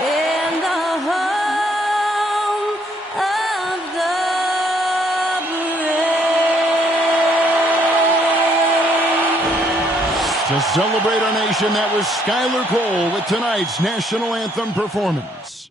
in the home of the brave. To celebrate our nation, that was Skylar Cole with tonight's national anthem performance.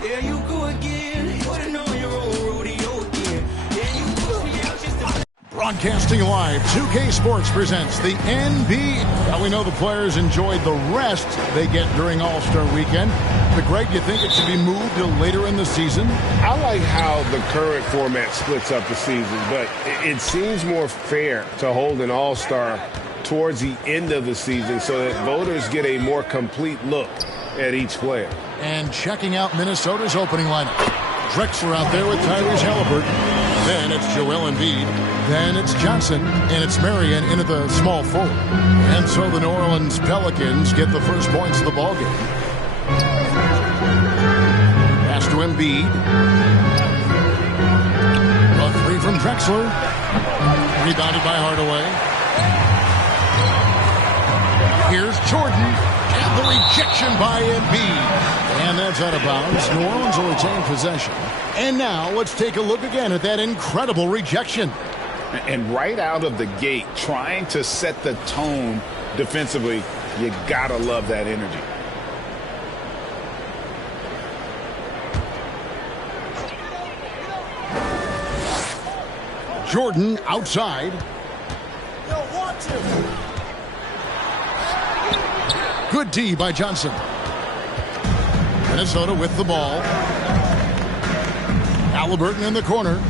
There you go again, putting on your own rodeo again. There you go, yeah, just a... Broadcasting live, 2K Sports presents the NBA. Now we know the players enjoyed the rest they get during All-Star Weekend. But Greg, you think it should be moved to later in the season? I like how the current format splits up the season, but it seems more fair to hold an All-Star towards the end of the season so that voters get a more complete look at each player. And checking out Minnesota's opening lineup. Drexler out there with Tyrese Halliburton. Then it's Joel Embiid. Then it's Johnson. And it's Marion into the small forward. And so the New Orleans Pelicans get the first points of the ballgame. Pass to Embiid. A three from Drexler. Rebounded by Hardaway. Here's Jordan. And the rejection by Embiid. And that's out of bounds. New Orleans will retain possession. And now let's take a look again at that incredible rejection. And right out of the gate, trying to set the tone defensively, you gotta love that energy. Jordan outside. Good D by Johnson. Minnesota with the ball. Halliburton in the corner.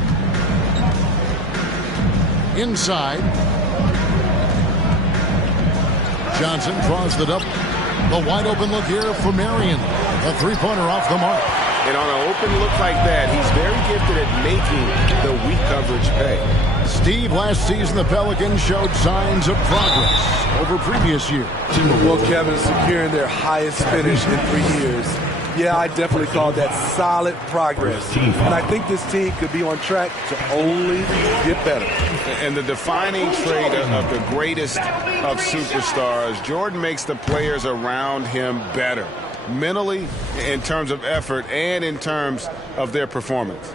Inside. Johnson draws the double. The wide open look here for Marion. A three-pointer off the mark. And on an open look like that, he's very gifted at making the weak coverage pay. Steve, last season the Pelicans showed signs of progress over previous years. Well, Kevin, securing their highest finish in 3 years. Yeah, I definitely call that solid progress. And I think this team could be on track to only get better. And the defining trait of the greatest of superstars, Jordan makes the players around him better. Mentally, in terms of effort, and in terms of their performance.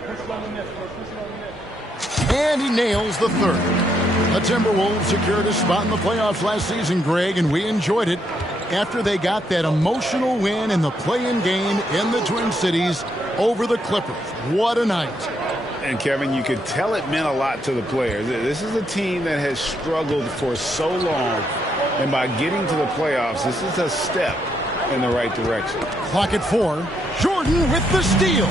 And he nails the third. The Timberwolves secured a spot in the playoffs last season, Greg, and we enjoyed it after they got that emotional win in the play-in game in the Twin Cities over the Clippers. What a night. And Kevin, you could tell it meant a lot to the players. This is a team that has struggled for so long, and by getting to the playoffs, this is a step in the right direction. Clock at 4. Jordan with the steal.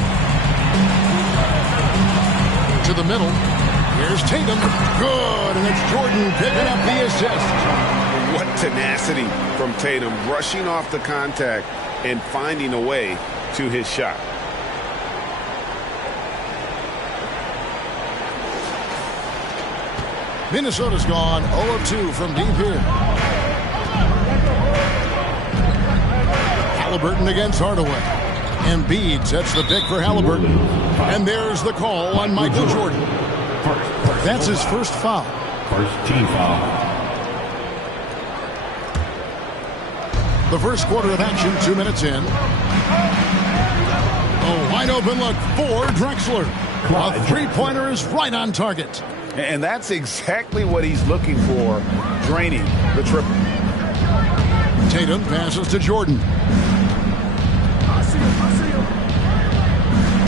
To the middle. Here's Tatum. Good, and it's Jordan picking up the assist. What tenacity from Tatum, rushing off the contact and finding a way to his shot. Minnesota's gone 0 of 2 from deep here. Halliburton against Hardaway. Embiid sets the pick for Halliburton. And there's the call on Michael Jordan. That's his first foul. First team foul. The first quarter of action, 2 minutes in. A wide open look for Drexler. A three-pointer is right on target. And that's exactly what he's looking for, draining the triple. Tatum passes to Jordan.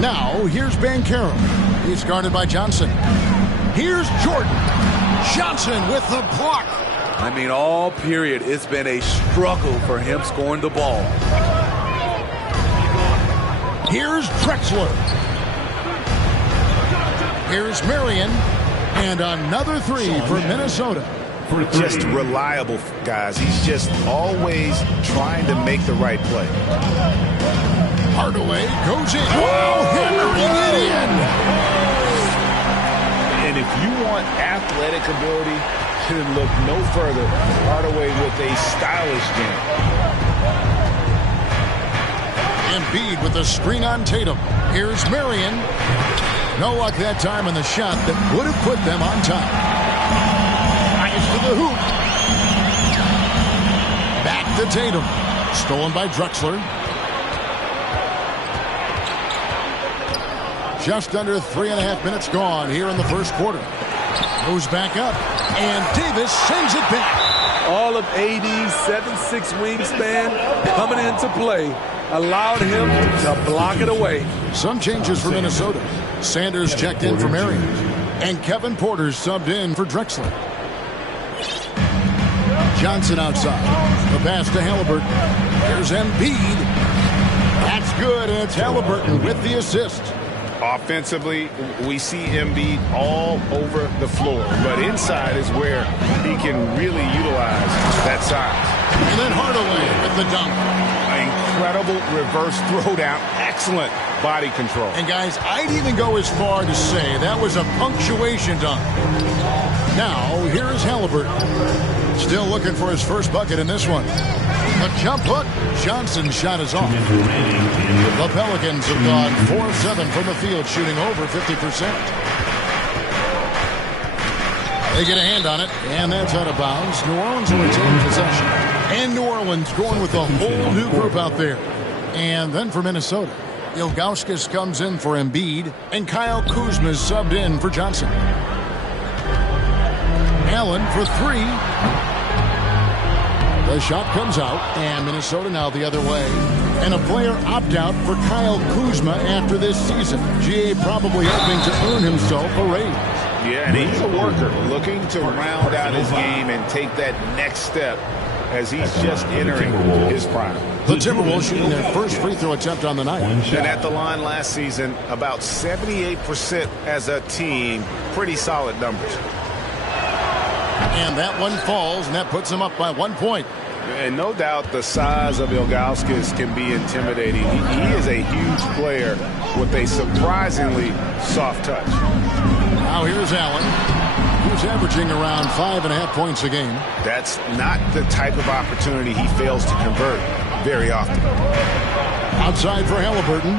Now, here's Banchero. He's guarded by Johnson. Here's Jordan. Johnson with the block. I mean, all period, it's been a struggle for him scoring the ball. Here's Drexler. Here's Marion. And another three for Minnesota. Just reliable, guys. He's just always trying to make the right play. Hardaway goes in. Oh, hammering it in. And if you want athletic ability, then look no further. Hardaway with a stylish game. Embiid with the screen on Tatum. Here's Marion. No luck that time on the shot that would have put them on top. Nice to the hoop. Back to Tatum. Stolen by Drexler. Just under 3.5 minutes gone here in the first quarter. Goes back up, and Davis sends it back. All of AD's 7'6" wingspan coming into play allowed him to block it away. Some changes for Minnesota. Sanders checked in for Marion, and Kevin Porter subbed in for Drexler. Johnson outside. The pass to Halliburton. Here's Embiid. That's good, and it's Halliburton with the assist. Offensively, we see Embiid all over the floor, but inside is where he can really utilize that size. And then Hardaway with the dunk. Incredible reverse throwdown. Excellent body control. And guys, I'd even go as far to say that was a punctuation dunk. Now, here is Halliburton. Still looking for his first bucket in this one. A jump hook. Johnson's shot is off. The Pelicans have gone 4-7 from the field, shooting over 50%. They get a hand on it, and that's out of bounds. New Orleans will retain possession. And New Orleans going with a whole new group out there. And then for Minnesota, Ilgauskas comes in for Embiid, and Kyle Kuzma is subbed in for Johnson. Allen for three. The shot comes out, and Minnesota now the other way. And a player opt-out for Kyle Kuzma after this season. GA probably hoping to earn himself a raise. Yeah, and he's a worker looking to round out his game and take that next step as he's just entering his prime. The Timberwolves shooting their first free throw attempt on the night. And at the line last season, about 78% as a team. Pretty solid numbers. And that one falls, and that puts them up by 1 point. And no doubt the size of Ilgauskas can be intimidating. He is a huge player with a surprisingly soft touch. Now here's Allen, who's averaging around 5.5 points a game. That's not the type of opportunity he fails to convert very often. Outside for Halliburton.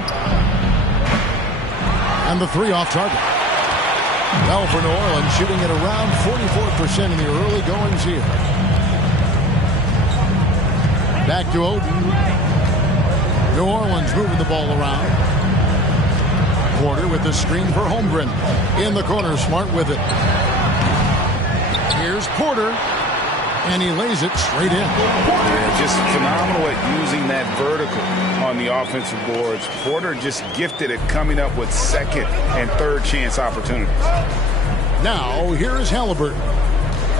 And the three off target. Well, for New Orleans, shooting at around 44% in the early goings here. Back to Oden. New Orleans moving the ball around. Porter with the screen for Holmgren. In the corner, Smart with it. Here's Porter. And he lays it straight in. Yeah, just phenomenal at using that vertical on the offensive boards. Porter just gifted at coming up with second and third chance opportunities. Now, here is Halliburton.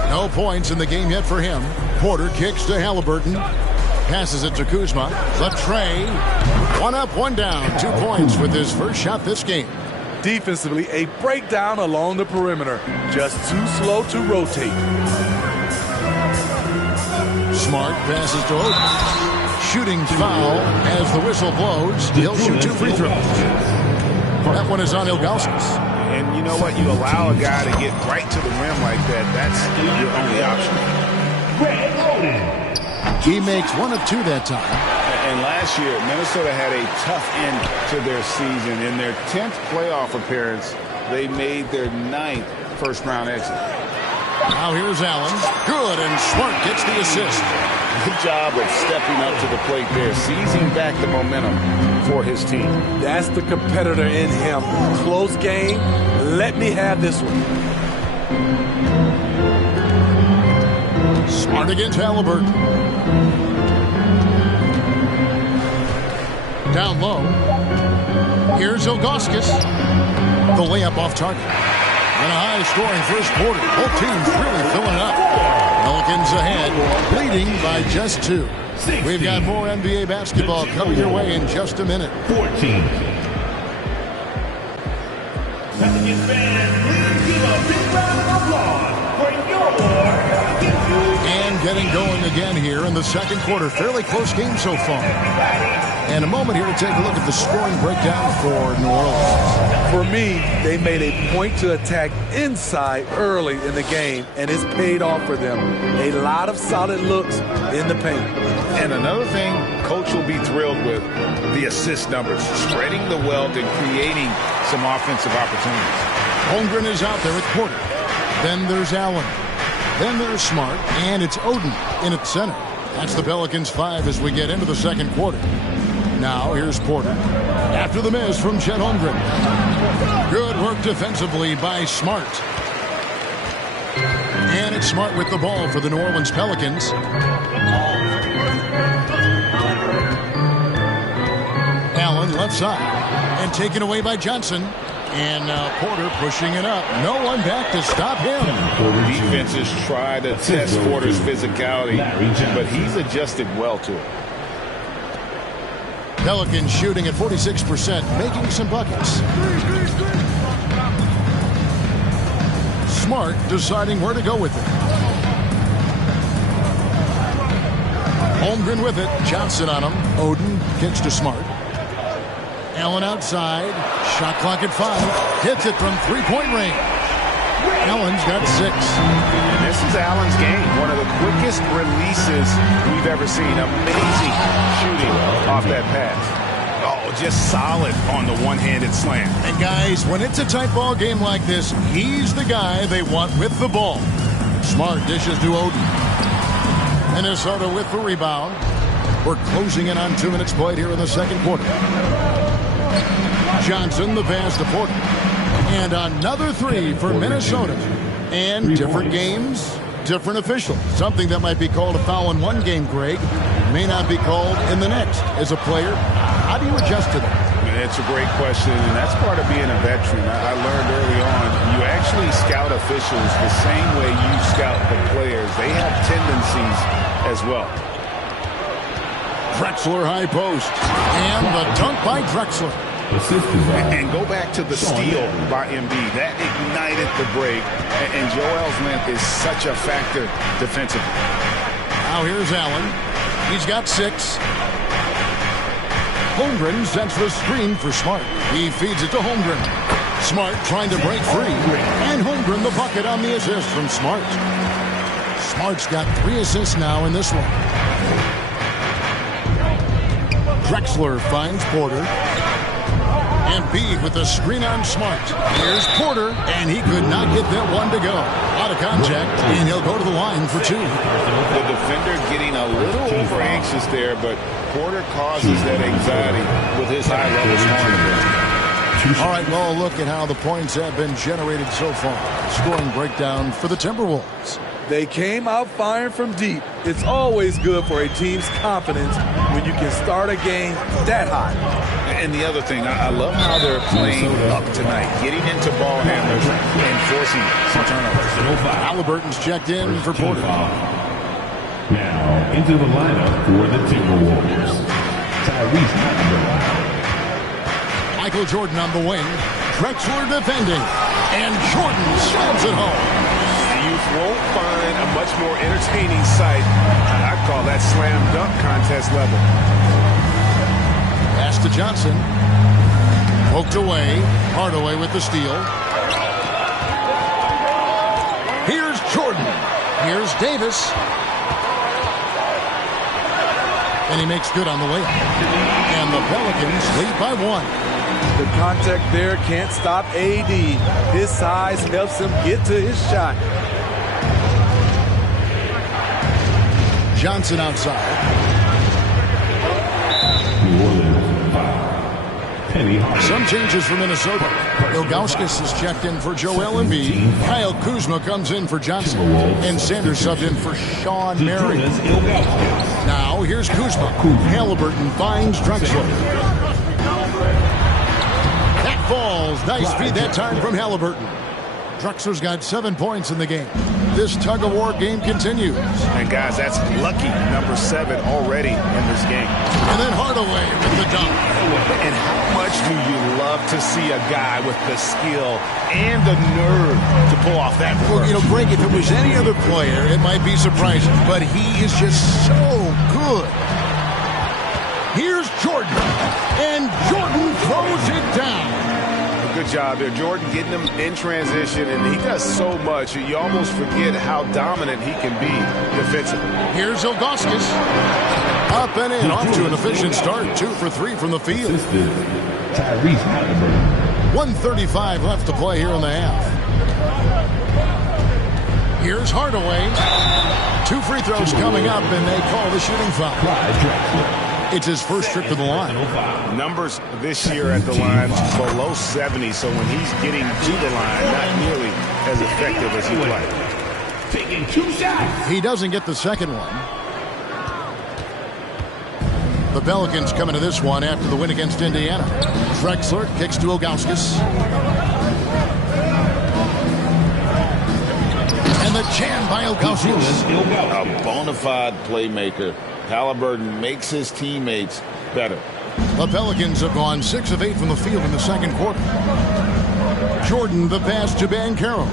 No points in the game yet for him. Porter kicks to Halliburton. Passes it to Kuzma. The tray. One up, one down. 2 points with his first shot this game. Defensively, a breakdown along the perimeter. Just too slow to rotate. Smart passes to Oden. Shooting foul as the whistle blows. He'll shoot 2 free throws. That one is on Ilgauskas. And you know what? You allow a guy to get right to the rim like that. That's your only option. He makes 1 of 2 that time. And last year, Minnesota had a tough end to their season. In their 10th playoff appearance, they made their 9th first-round exit. Now here's Allen. Good, and Smart gets the assist. Good job of stepping up to the plate there, seizing back the momentum for his team. That's the competitor in him. Close game. Let me have this one. Smart against Halliburton. Down low. Here's Ilgauskas. The layup off target. And a high-scoring first quarter. Both teams really filling it up. Pelicans ahead, leading by just 2. We've got more NBA basketball coming your way in just a minute. 14. Pelicans fans, please give a big round of applause for your And getting going again here in the second quarter. Fairly close game so far. And a moment here to take a look at the scoring breakdown for New Orleans. For me, they made a point to attack inside early in the game, and it's paid off for them. A lot of solid looks in the paint. And another thing Coach will be thrilled with, the assist numbers, spreading the wealth and creating some offensive opportunities. Holmgren is out there with Porter. Then there's Allen. Then there's Smart, and it's Oden in at center. That's the Pelicans' 5 as we get into the second quarter. Now here's Porter. After the miss from Chet Holmgren. Good work defensively by Smart. And it's Smart with the ball for the New Orleans Pelicans. Allen left side. And taken away by Johnson. And now Porter pushing it up. No one back to stop him. Defenses try to test Porter's physicality, but he's adjusted well to it. Pelicans shooting at 46%, making some buckets. Smart deciding where to go with it. Holmgren with it. Johnson on him. Oden kicks to Smart. Allen outside. Shot clock at 5. Hits it from three-point range. Allen's got 6. And this is Allen's game. One of the quickest releases we've ever seen. Amazing shooting off that pass. Oh, just solid on the one-handed slam. And guys, when it's a tight ball game like this, he's the guy they want with the ball. Smart dishes to Oden. Minnesota with the rebound. We're closing in on 2 minutes played here in the second quarter. Johnson, the pass to Porter. And another 3 for Minnesota. And different games, different officials. Something that might be called a foul in one game, Greg, may not be called in the next. As a player, how do you adjust to that? It's a great question, and that's part of being a veteran. I learned early on, you actually scout officials the same way you scout the players. They have tendencies as well. Drexler high post. And the dunk by Drexler. And go back to the steal by Embiid. That ignited the break, and Joel's length is such a factor defensively. Now here's Allen. He's got 6. Holmgren sends the screen for Smart. He feeds it to Holmgren. Smart trying to break free. And Holmgren the bucket on the assist from Smart. Smart's got 3 assists now in this one. Drexler finds Porter. Embiid with the screen on Smart. Here's Porter, and he could not get that one to go. Out of contact, and he'll go to the line for 2. The defender getting a little over anxious there, but Porter causes that anxiety with his high level scoring. All right, well, look at how the points have been generated so far. Scoring breakdown for the Timberwolves. They came out firing from deep. It's always good for a team's confidence when you can start a game that hot. And the other thing, I love how they're playing up tonight, getting into ball handlers and forcing some turnovers. Halliburton's checked in for Porter. Now into the lineup for the Timberwolves, Tyrese Halliburton. Michael Jordan on the wing. Drexler defending. And Jordan slams it home. You won't find a much more entertaining sight. I'd call that slam dunk contest level. Pass to Johnson. Poked away. Hardaway with the steal. Here's Jordan. Here's Davis. And he makes good on the layup. And the Pelicans lead by 1. The contact there can't stop AD. His size helps him get to his shot. Johnson outside. Some changes for Minnesota. Ilgauskas is checked in for Joel Embiid. Kyle Kuzma comes in for Johnson. And Sanders subbed in for Sean Marion. Now here's Kuzma. Halliburton finds Drexler. That falls. Nice feed that time from Halliburton. Drexler's got 7 points in the game. This tug-of-war game continues. And guys, that's lucky number 7 already in this game. And then Hardaway with the dunk. And how much do you love to see a guy with the skill and the nerve to pull off that Well, work? you know, Greg, if it was any other player, it might be surprising. But he is just so good. Here's Jordan. And Jordan throws it down. Good job there. Jordan getting him in transition, and he does so much. You almost forget how dominant he can be defensively. Here's Ilgauskas. Up and in, off to an efficient start. 2 for 3 from the field. Tyrese Halliburton. 1:35 left to play here in the half. Here's Hardaway. 2 free throws coming up, and they call the shooting foul. It's his first trip to the line. Numbers this year at the line below 70, so when he's getting to the line, not nearly as effective as he'd like. Taking 2 shots. He doesn't get the second one. The Pelicans coming to this one after the win against Indiana. Drexler kicks to Ilgauskas. And the jam by Ilgauskas. A bona fide playmaker. Halliburton makes his teammates better. The Pelicans have gone 6 of 8 from the field in the second quarter. Jordan the pass to Banchero.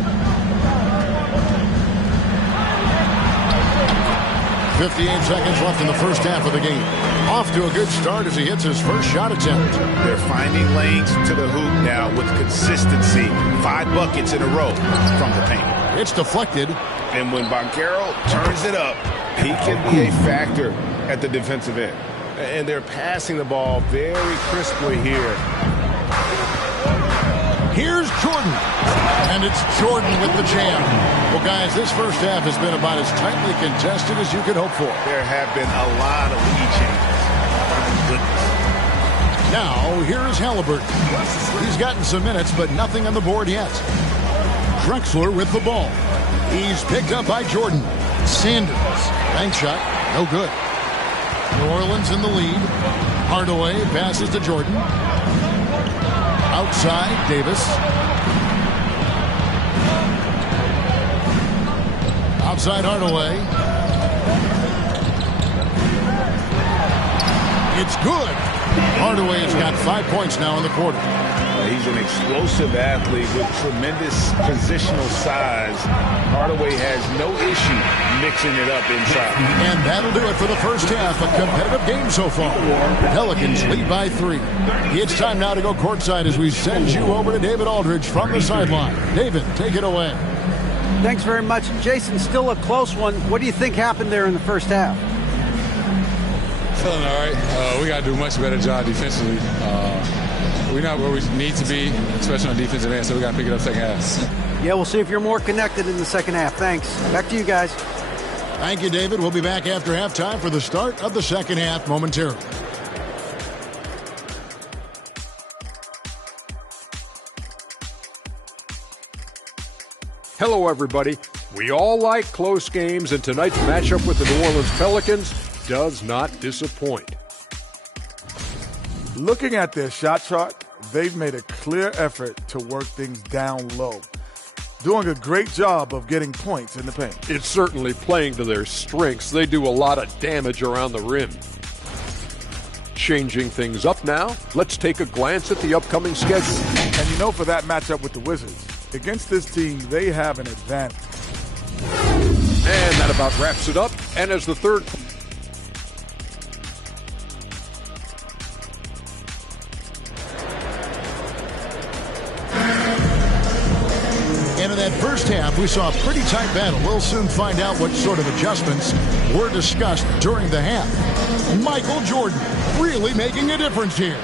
58 seconds left in the first half of the game. Off to a good start as he hits his first shot attempt. They're finding lanes to the hoop now with consistency. 5 buckets in a row from the paint. It's deflected. And when Banchero turns it up, he can be a factor at the defensive end. And they're passing the ball very crisply here. Here's Jordan. And it's Jordan with the jam. Well, guys, this first half has been about as tightly contested as you could hope for. There have been a lot of lead changes. Goodness. Now, here's Halliburton. He's gotten some minutes, but nothing on the board yet. Drexler with the ball. He's picked up by Jordan. Sanders. Bank shot. No good. New Orleans in the lead. Hardaway passes to Jordan. Outside, Davis. Outside Hardaway. It's good. Hardaway has got 5 points now in the quarter. He's an explosive athlete with tremendous positional size. Hardaway has no issue mixing it up inside. And that'll do it for the first half. A competitive game so far. Pelicans lead by 3. It's time now to go courtside as we send you over to David Aldridge from the sideline. David, take it away. Thanks very much. Jason, still a close one. What do you think happened there in the first half? Feeling all right. We got to do a much better job defensively. We're not where we need to be, especially on defensive end, so we got to pick it up second half. Yeah, we'll see if you're more connected in the second half. Thanks. Back to you guys. Thank you, David. We'll be back after halftime for the start of the second half momentarily. Hello, everybody. We all like close games, and tonight's matchup with the New Orleans Pelicans does not disappoint. Looking at their shot chart, they've made a clear effort to work things down low, doing a great job of getting points in the paint. It's certainly playing to their strengths. They do a lot of damage around the rim. Changing things up now, let's take a glance at the upcoming schedule. And you know, for that matchup with the Wizards, against this team, they have an advantage. And that about wraps it up. And as the third... And in that first half, we saw a pretty tight battle. We'll soon find out what sort of adjustments were discussed during the half. Michael Jordan really making a difference here.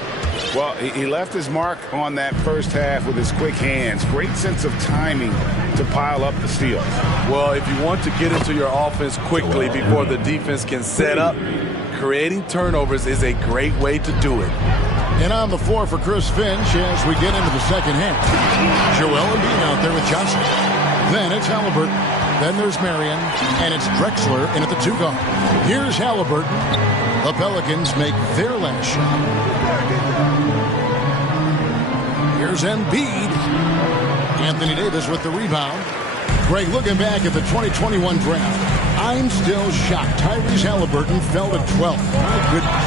Well, he left his mark on that first half with his quick hands. Great sense of timing to pile up the steals. Well, if you want to get into your offense quickly before the defense can set up, creating turnovers is a great way to do it. And on the floor for Chris Finch as we get into the second half. Joel Embiid out there with Johnson. Then it's Halliburton. Then there's Marion. And it's Drexler in at the 2 guard. Here's Halliburton. The Pelicans make their last shot. Here's Embiid. Anthony Davis with the rebound. Greg, looking back at the 2021 draft, I'm still shocked. Tyrese Halliburton fell to 12th. My goodness.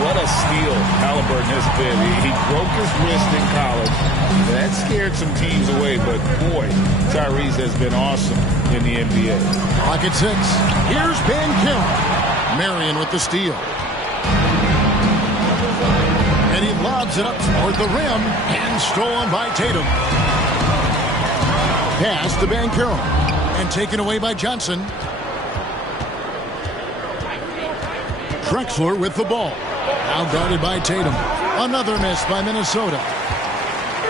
What a steal Halliburton has been. He broke his wrist in college. That scared some teams away, but boy, Tyrese has been awesome in the NBA. Clock at 6. Here's Banchero. Marion with the steal. And he lobs it up toward the rim and stolen by Tatum. Pass to Banchero and taken away by Johnson. Drexler with the ball. Now guarded by Tatum. Another miss by Minnesota.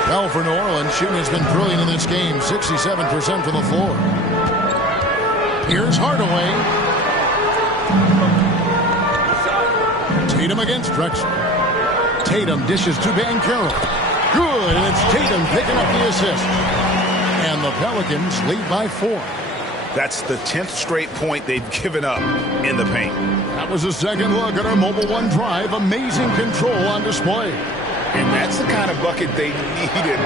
Well, for New Orleans, shooting has been brilliant in this game. 67% from the floor. Here's Hardaway. Tatum against Drexler. Tatum dishes to Banchero. Good, and it's Tatum picking up the assist. And the Pelicans lead by 4. That's the 10th straight point they've given up in the paint. That was a second look at our Mobile One drive. Amazing control on display. And that's the kind of bucket they needed.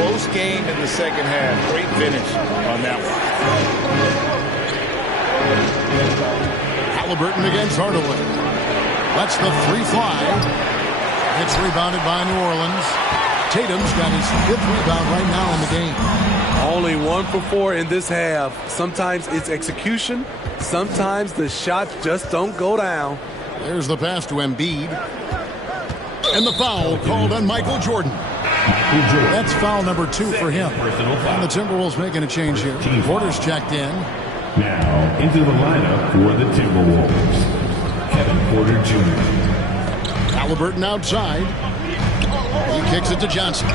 Close game in the second half. Great finish on that one. Halliburton against Hardaway. Lets the 3 fly. It's rebounded by New Orleans. Tatum's got his 5th rebound right now in the game. Only 1 for 4 in this half. Sometimes it's execution. Sometimes the shots just don't go down. There's the pass to Embiid. And the foul called on Michael Jordan. That's foul number 2 for him. And the Timberwolves making a change here. Porter's checked in. Now into the lineup for the Timberwolves, Kevin Porter Jr. Halliburton outside. He kicks it to Johnson.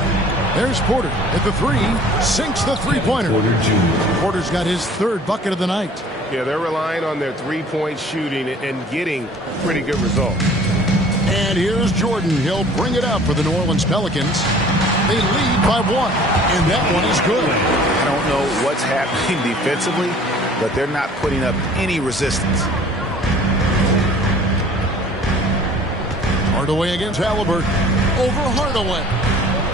There's Porter at the 3. Sinks the three-pointer. Porter Jr. Porter's got his 3rd bucket of the night. Yeah, they're relying on their three-point shooting and getting pretty good results. And here's Jordan. He'll bring it up for the New Orleans Pelicans. They lead by 1, and that one is good. I don't know what's happening defensively, but they're not putting up any resistance. Hardaway against Halliburton. Over Hardaway.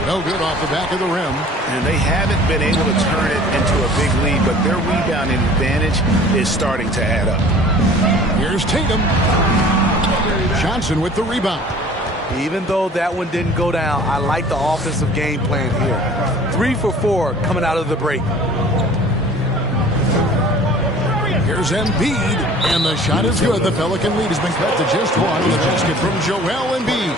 No good off the back of the rim. And they haven't been able to turn it into a big lead, but their rebounding advantage is starting to add up. Here's Tatum. Johnson with the rebound. Even though that one didn't go down, I like the offensive game plan here. 3 for 4 coming out of the break. Here's Embiid, and the shot is good. The Pelican lead has been cut to just 1 on the basket from Joel Embiid.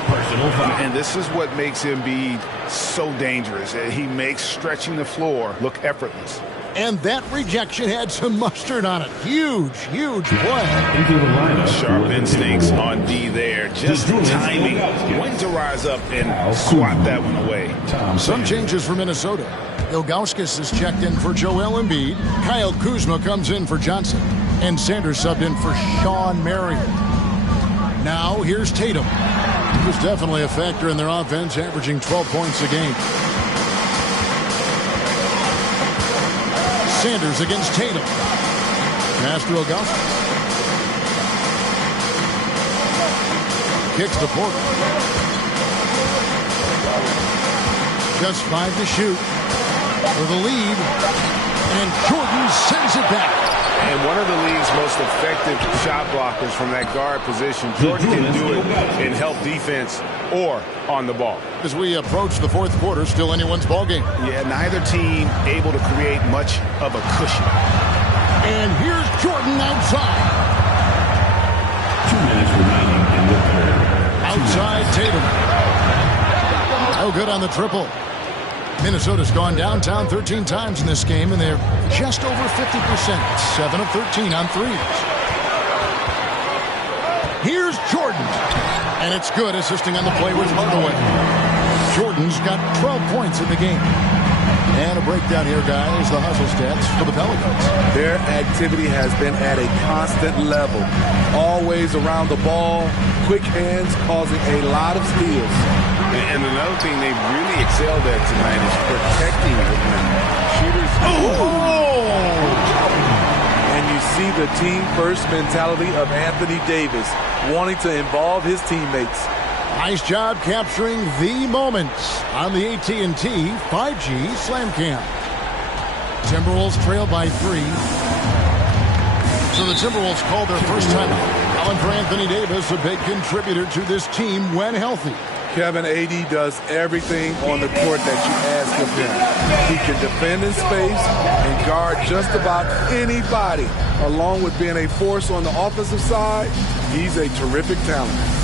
And this is what makes Embiid so dangerous. He makes stretching the floor look effortless. And that rejection had some mustard on it. Huge, huge play. Into the lineup. Sharp instincts on D there. Just timing. When to rise up and swat that one away. Some changes for Minnesota. Ilgauskas is checked in for Joel Embiid. Kyle Kuzma comes in for Johnson. And Sanders subbed in for Sean Marion. Now here's Tatum. He was definitely a factor in their offense, averaging 12 points a game. Sanders against Tatum. Pass to Ilgauskas. Kicks to Porter. Just 5 to shoot for the lead. And Jordan sends it back. And one of the league's most effective shot blockers from that guard position. Jordan can do it in help defense or on the ball. As we approach the 4th quarter, still anyone's ball game. Yeah, neither team able to create much of a cushion. And here's Jordan outside. 2 minutes remaining in the third. Outside Tatum. No good on the triple. Minnesota's gone downtown 13 times in this game, and they're just over 50%. 7 of 13 on threes. Here's Jordan. And it's good, assisting on the play with Hardaway. Jordan's got 12 points in the game. And a breakdown here, guys. The hustle stats for the Pelicans. Their activity has been at a constant level. Always around the ball. Quick hands causing a lot of steals. And another thing they've really excelled at tonight is protecting the rim. Shooters. And you see the team-first mentality of Anthony Davis, wanting to involve his teammates. Nice job capturing the moments on the AT&T 5G Slam Cam. Timberwolves trail by 3. So the Timberwolves called their first timeout. Allen for Anthony Davis, a big contributor to this team when healthy. Kevin, AD does everything on the court that you ask of him. He can defend in space and guard just about anybody. Along with being a force on the offensive side, he's a terrific talent.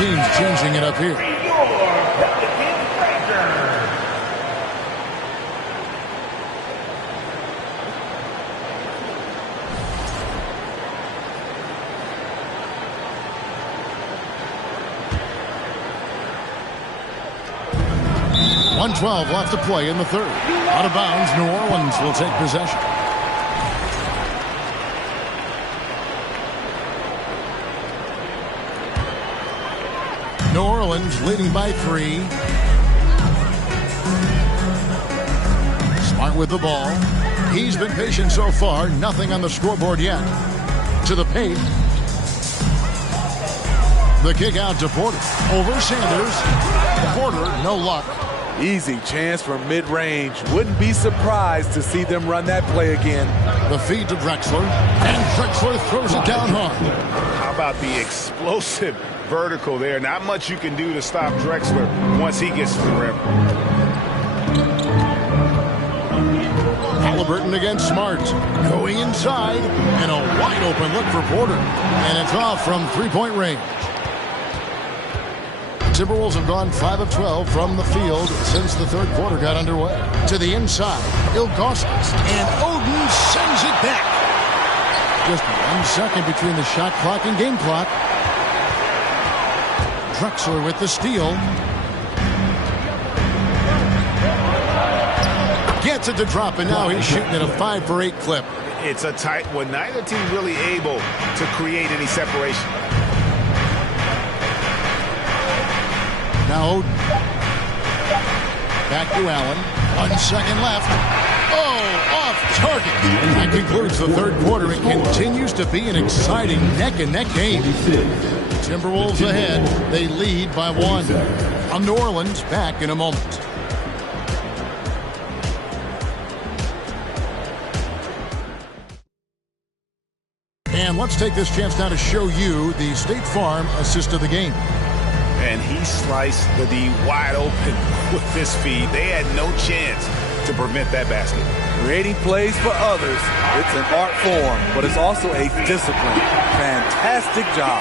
teams changing it up here. .112 left to play in the third. Out of bounds, New Orleans will take possession. New Orleans leading by 3. Smart with the ball. He's been patient so far. Nothing on the scoreboard yet. To the paint. The kick out to Porter. Over Sanders. Porter, no luck. Easy chance from mid-range. Wouldn't be surprised to see them run that play again. The feed to Drexler. And Drexler throws it down hard. How about the explosive vertical there? Not much you can do to stop Drexler once he gets to the rim. Halliburton against Smart. Going inside. And a wide open look for Porter. And it's off from three-point range. Timberwolves have gone 5 of 12 from the field since the third quarter got underway. To the inside, Ilgauskas, and Oden sends it back. Just 1 second between the shot clock and game clock. Drexler with the steal. Gets it to drop, and now he's shooting at a 5 for 8 clip. It's a tight one. Neither team really able to create any separation. Now Oden. Back to Allen. 1 second left. Oh, off target. That concludes the third quarter. It continues to be an exciting neck-and-neck game. Timberwolves ahead. They lead by 1. On New Orleans, back in a moment. And let's take this chance now to show you the State Farm assist of the game. And he sliced the D wide open with this feed. They had no chance to prevent that basket. Creating plays for others, it's an art form, but it's also a discipline. Fantastic job.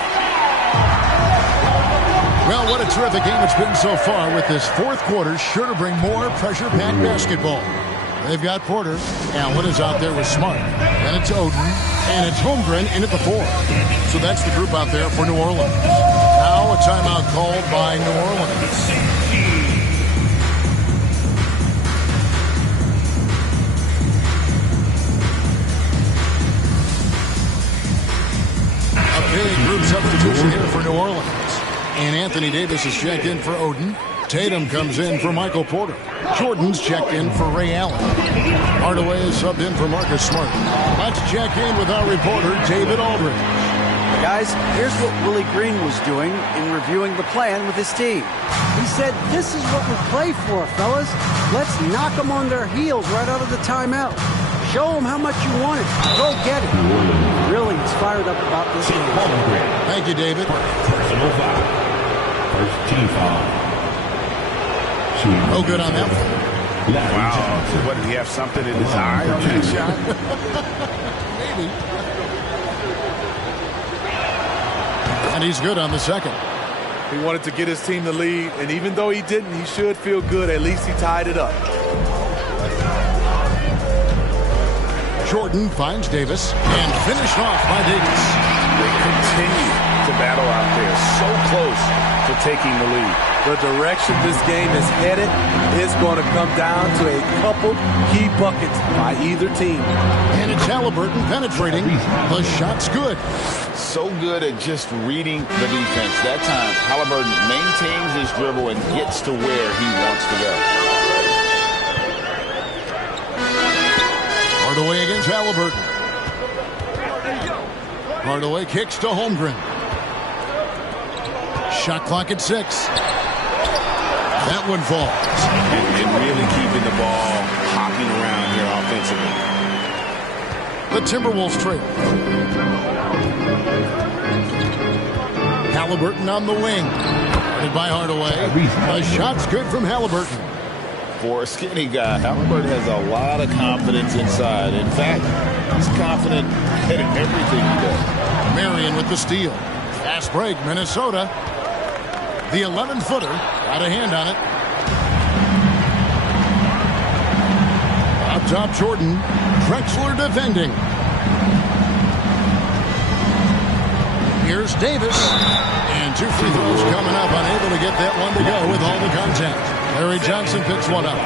Well, what a terrific game it's been so far, with this fourth quarter sure to bring more pressure-packed basketball. They've got Porter. Allen is out there with Smart. Then it's Oden. And it's Holmgren in at the 4. So that's the group out there for New Orleans. Now a timeout called by New Orleans. A big group substitution here for New Orleans. And Anthony Davis is checked in for Oden. Tatum comes in for Michael Porter. Jordan's checked in for Ray Allen. Hardaway is subbed in for Marcus Smart. Let's check in with our reporter, David Aldridge. Guys, here's what Willie Green was doing in reviewing the plan with his team. He said, this is what we play for, fellas. Let's knock them on their heels right out of the timeout. Show them how much you want it. Go get it. Really, he's fired up about this game. Thank you, David. Personal foul. First team foul. No good on that one. Wow. What, did he have something in his eye on that shot? Maybe. And he's good on the second. He wanted to get his team the lead, and even though he didn't, he should feel good. At least he tied it up. Jordan finds Davis and finished off by Davis. They continue to battle out there, so close to taking the lead. The direction this game is headed is going to come down to a couple key buckets by either team. And it's Halliburton penetrating. The shot's good. So good at just reading the defense. That time, Halliburton maintains his dribble and gets to where he wants to go. Hardaway against Halliburton. Hardaway kicks to Holmgren. Shot clock at 6. That one falls. And really keeping the ball hopping around here offensively. The Timberwolves trail. Halliburton on the wing. Guarded by Hardaway. The shot's good from Halliburton. For a skinny guy, Halliburton has a lot of confidence inside. In fact, he's confident in everything he does. Marion with the steal. Fast break, Minnesota. The 11-footer got a hand on it. Up top, Jordan. Drexler defending. Here's Davis. And 2 free throws coming up. Unable to get that one to go with all the contact. Larry Johnson picks one up.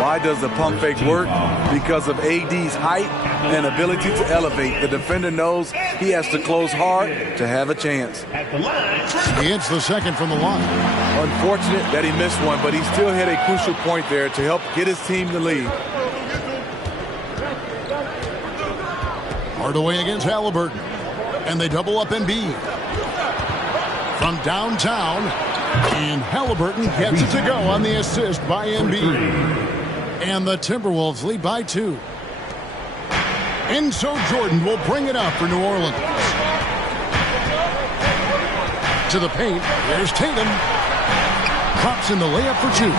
Why does the pump fake work? Because of AD's height and ability to elevate. The defender knows he has to close hard to have a chance. He hits the second from the line. Unfortunate that he missed one, but he still hit a crucial point there to help get his team the lead. Hardaway against Halliburton. And they double up Embiid. From downtown. And Halliburton gets it to go on the assist by Embiid. And the Timberwolves lead by 2. And so Jordan will bring it up for New Orleans. To the paint. There's Tatum. Drops in the layup for 2.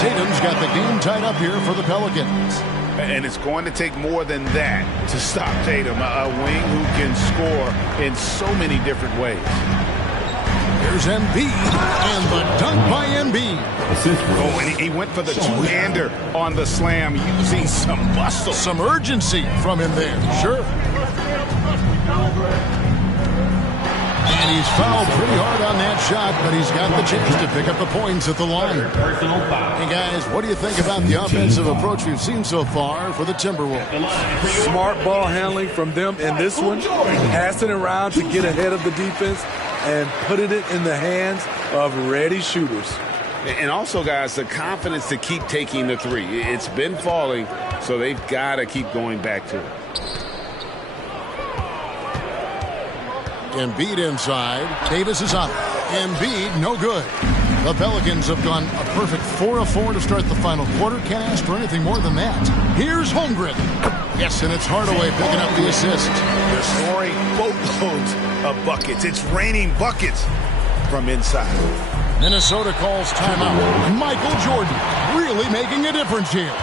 Tatum's got the game tied up here for the Pelicans. And it's going to take more than that to stop Tatum, a wing who can score in so many different ways. Here's Embiid, and the dunk by Embiid. Oh, and he went for the two-hander on the slam using some muscle. Some urgency from him there, sure. And he's fouled pretty hard on that shot, but he's got the chance to pick up the points at the line. Hey, guys, what do you think about the offensive approach we've seen so far for the Timberwolves? Smart ball handling from them in this one. Passing around to get ahead of the defense and putting it in the hands of ready shooters. And also, guys, the confidence to keep taking the three. It's been falling, so they've got to keep going back to it. Embiid inside. Davis is up. Embiid, no good. The Pelicans have gone a perfect 4 of 4 to start the final quarter. Can't ask for anything more than that. Here's Holmgren. Yes, and it's Hardaway picking up the assist. They're scoring boatloads of buckets. It's raining buckets from inside. Minnesota calls timeout. Michael Jordan really making a difference here.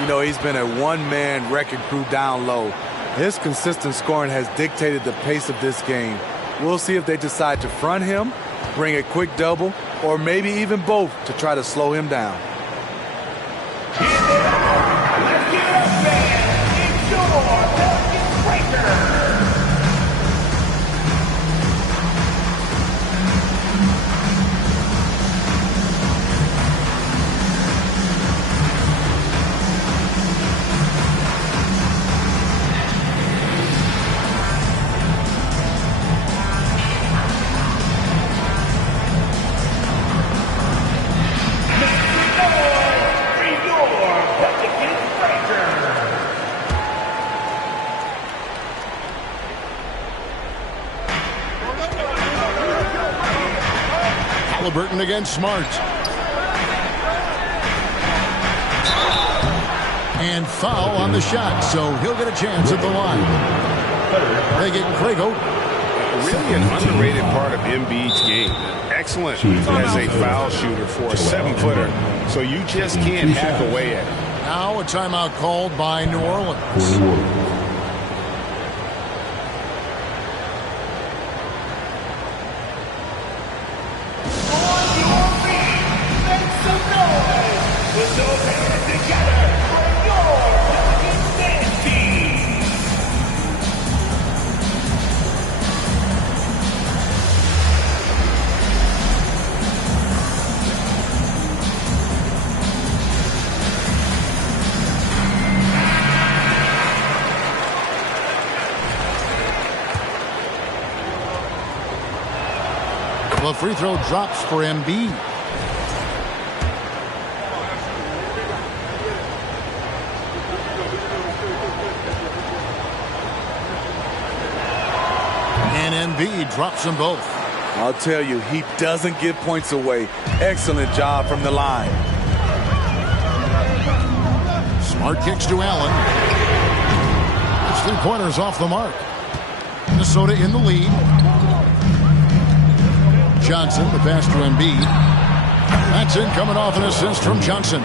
You know, he's been a one-man wrecking crew down low. His consistent scoring has dictated the pace of this game. We'll see if they decide to front him, bring a quick double, or maybe even both to try to slow him down. Let's give it up, man. It's your Pelicans Breaker. Halliburton against Smart. And foul on the shot, so he'll get a chance at the line. They get Crago. Really an underrated part of Embiid's game. Excellent as a foul shooter for a 7-footer, so you just can't hack away at it. Now a timeout called by New Orleans. The free throw drops for Embiid. And Embiid drops them both. I'll tell you, he doesn't give points away. Excellent job from the line. Smart kicks to Allen. It's 3-pointers off the mark. Minnesota in the lead. Johnson, the pass to Embiid. That's in, coming off an assist from Johnson.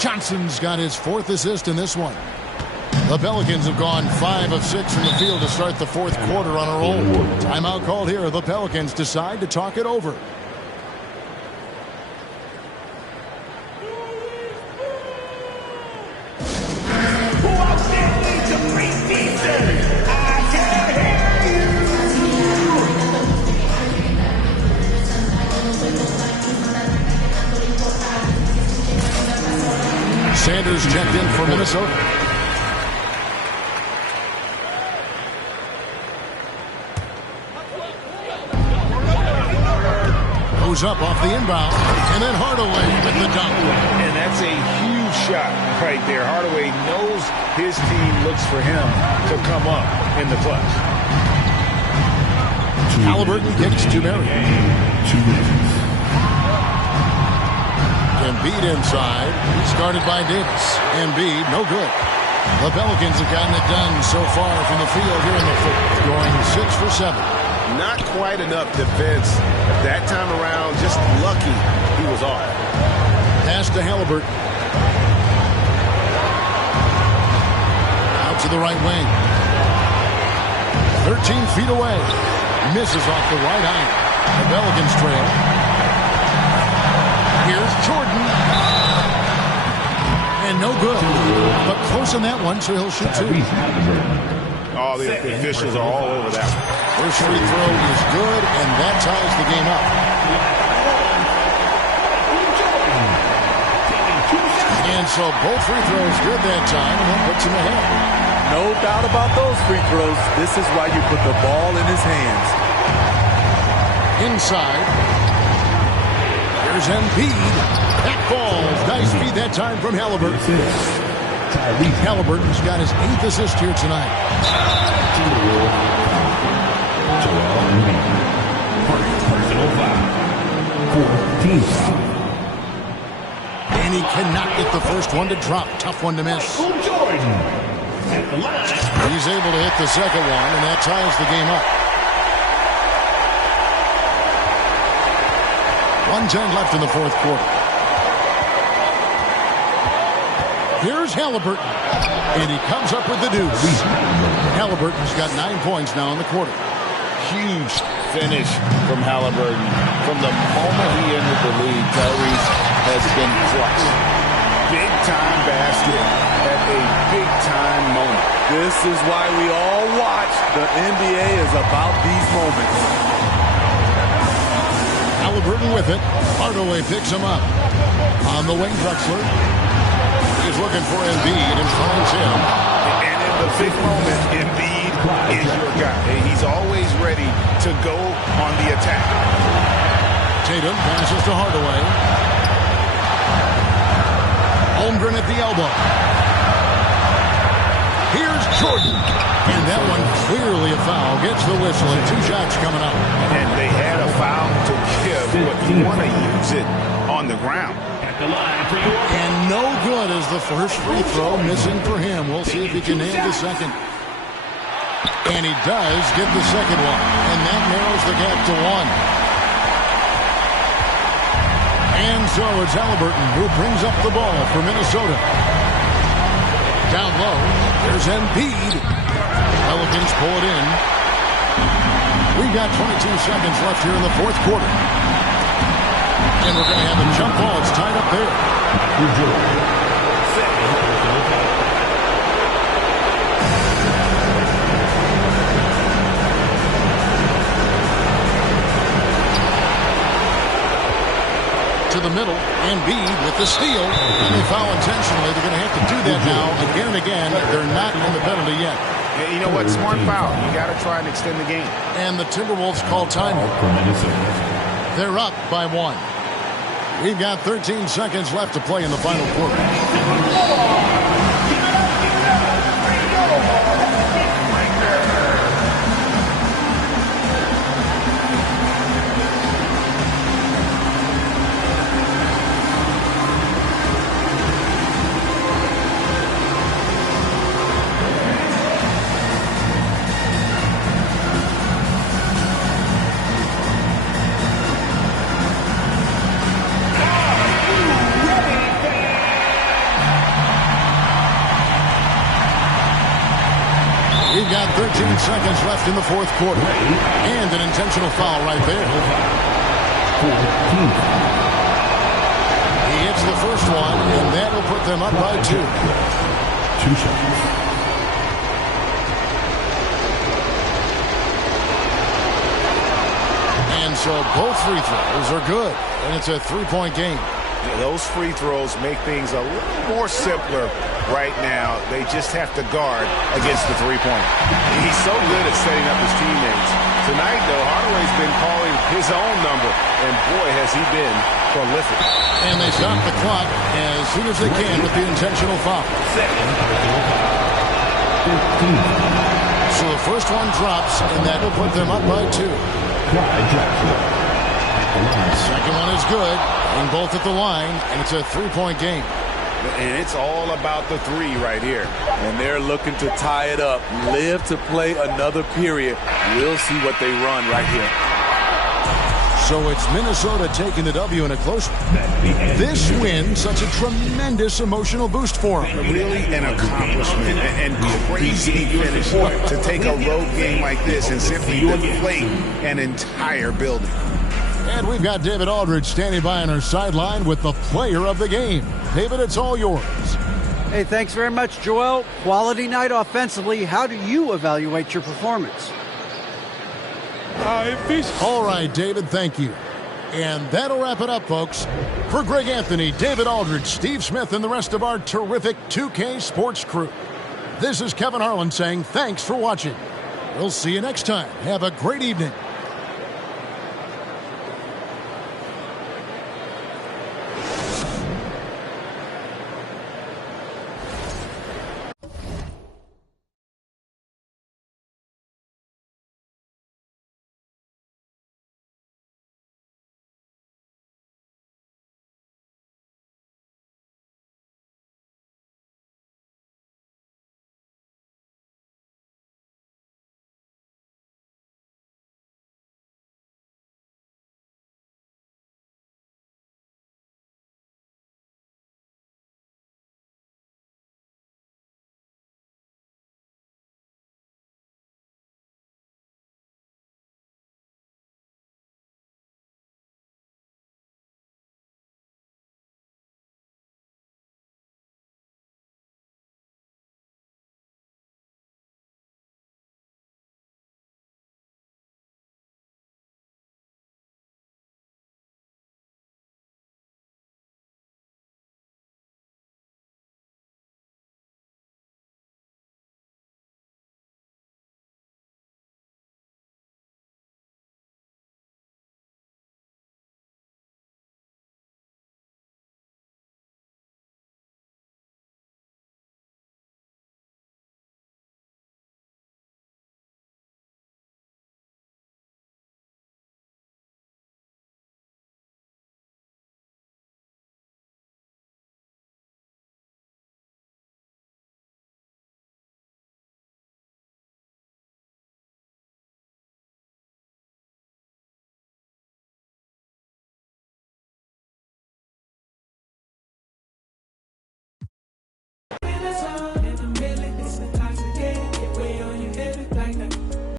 Johnson's got his 4th assist in this one. The Pelicans have gone 5 of 6 from the field to start the 4th quarter on a roll. Timeout called here. The Pelicans decide to talk it over. Sanders checked in for Minnesota. Goes up off the inbound, and then Hardaway with the dunk. And that's a huge shot right there. Hardaway knows his team looks for him to come up in the clutch. Halliburton kicks to Murray. Embiid inside. Started by Davis. Embiid, no good. The Pelicans have gotten it done so far from the field here in the fourth, going 6 for 7. Not quite enough defense that time around. Just lucky he was off. Pass to Halliburton. Out to the right wing. 13 feet away. Misses off the right eye. The Pelicans trail. Here's Jordan. And no good. But close on that one, so he'll shoot 2. Oh, the officials are all over that one. First free throw is good, and that ties the game up. And so both free throws good that time, and that puts him ahead. No doubt about those free throws. This is why you put the ball in his hands. Inside. Here's Embiid. That falls. Nice feed that time from Halliburton. Halliburton's got his 8th assist here tonight. Personal foul. 14 foul. And he cannot get the first one to drop. Tough one to miss. Jordan. He's able to hit the second one, and that ties the game up. 1:10 left in the fourth quarter. Here's Halliburton, and he comes up with the deuce. Halliburton's got 9 points now in the quarter. Huge finish from Halliburton. From the moment he entered the league, Tyrese has been clutch. Big-time basket at a big-time moment. This is why we all watch. The NBA is about these moments. Halliburton with it. Hardaway picks him up. On the wing, Drexler. He's looking for Embiid and finds him. And in the big moment, Embiid is your guy. He's always ready to go on the attack. Tatum passes to Hardaway. Holmgren at the elbow. Here's Jordan. And that one clearly a foul. Gets the whistle and 2 shots coming up. And they had a foul to give, but you want to use it on the ground. And no good as the first free throw missing for him. We'll see if he can nail the second. And he does get the second one. And that narrows the gap to 1. And so it's Halliburton who brings up the ball for Minnesota. Down low, there's Embiid. Pelicans pull it in. We've got 22 seconds left here in the fourth quarter. And we're going to have a jump ball. It's tied up there. To the middle, Embiid with the steal. And they foul intentionally. They're going to have to do that now again and again. They're not on the penalty yet. Yeah, you know what? Smart foul. You got to try and extend the game. And the Timberwolves call timeout. They're up by 1. We've got 13 seconds left to play in the final quarter. We've got 13 seconds left in the fourth quarter. And an intentional foul right there. He hits the first one, and that will put them up by 2. 2 shots. And so both free throws are good. And it's a 3-point game. Those free throws make things a little more simpler right now. They just have to guard against the three-pointer. He's so good at setting up his teammates. Tonight, though, Hardaway's been calling his own number, and boy, has he been prolific. And they stop the clock as soon as they can with the intentional foul. So the first one drops, and that will put them up by 2. The second one is good, and both at the line, and it's a 3-point game. And it's all about the 3 right here. And they're looking to tie it up, live to play another period. We'll see what they run right here. So it's Minnesota taking the W in a close one. This win, such a tremendous emotional boost for them. Really an accomplishment and crazy finish to take a road game like this and simply deflate an entire building. And we've got David Aldridge standing by on our sideline with the player of the game. David, it's all yours. Hey, thanks very much, Joel. Quality night offensively. How do you evaluate your performance? All right, David, thank you. And that'll wrap it up, folks. For Greg Anthony, David Aldridge, Steve Smith, and the rest of our terrific 2K Sports crew, this is Kevin Harlan saying thanks for watching. We'll see you next time. Have a great evening.